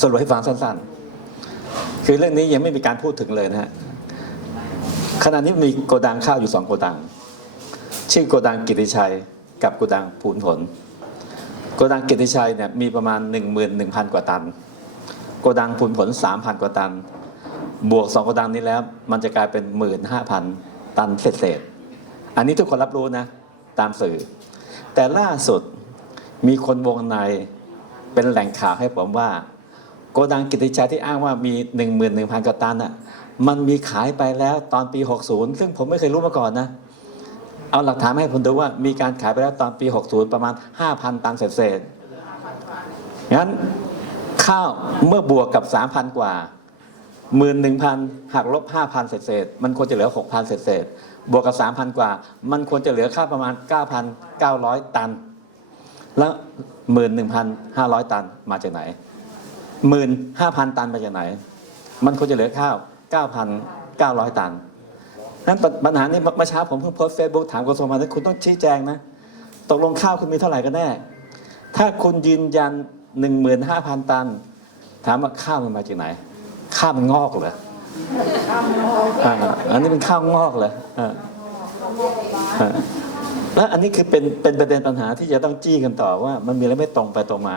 สรุปให้ฟังสั้นๆ คือเรื่องนี้ยังไม่มีการพูดถึงเลยนะฮะขณะนี้มีโกดังข้าวอยู่สองโกดัง ชื่อโกดังกิติชัยกับโกดังภูนผลโกดังกิติชัยเนี่ยมีประมาณ 11,000 กว่าตัน โกดังภูนผล 3,000 กว่าตัน บวกสองโกดังนี้แล้ว มันจะกลายเป็น 15,000 ตันเศษๆอันนี้ทุกคนรับรู้นะ ตามสื่อ แต่ล่าสุดมีคนวงในเป็นแหล่งข่าวให้ผมว่า โกดังกิติชัยที่อ้างว่ามี 11,000กว่าตันอะมันมีขายไปแล้วตอนปี 60 ซึ่งผมไม่เคยรู้มาก่อนนะ เอาหลักฐานให้ผมดูว่ามีการขายไปแล้วตอนปี 60 ประมาณ 5,000 ตันเศษๆงั้นข้าวเมื่อบวกกับ 3,000 กว่า 11,000หักลบ 5,000 เศษๆมันควรจะเหลือ 6,000 เศษๆบวกกับ 3,000 กว่า มันควรจะเหลือข้าประมาณ 9,900 ตัน แล้ว 11,500 ตันมาจากไหน หมื่นห้าพันตันมาจากไหน มันควรจะเหลือข้าวเก้าพันเก้าร้อยตันนั้นปัญปัญหานี้เมื่อเช้าผมเพิ่งโพสเฟซบุ๊กถามกระทรวงพาณิชย์คุณต้องชี้แจงนะ ตกลงข้าวคุณมีเท่าไหร่กันแน่ ถ้าคุณยืนยันหนึ่งหมื่นห้าพันตัน ถามว่าข้าวมันมาจากไหน ข้าวมันงอกเหรออ่าอันนี้เป็นข้าวงอกเหรออ่าอ่าและอันนี้คือเป็นเป็นประเด็นปัญหาที่จะต้องจี้กันต่อว่ามันมีอะไรไม่ตรงไปตรงมา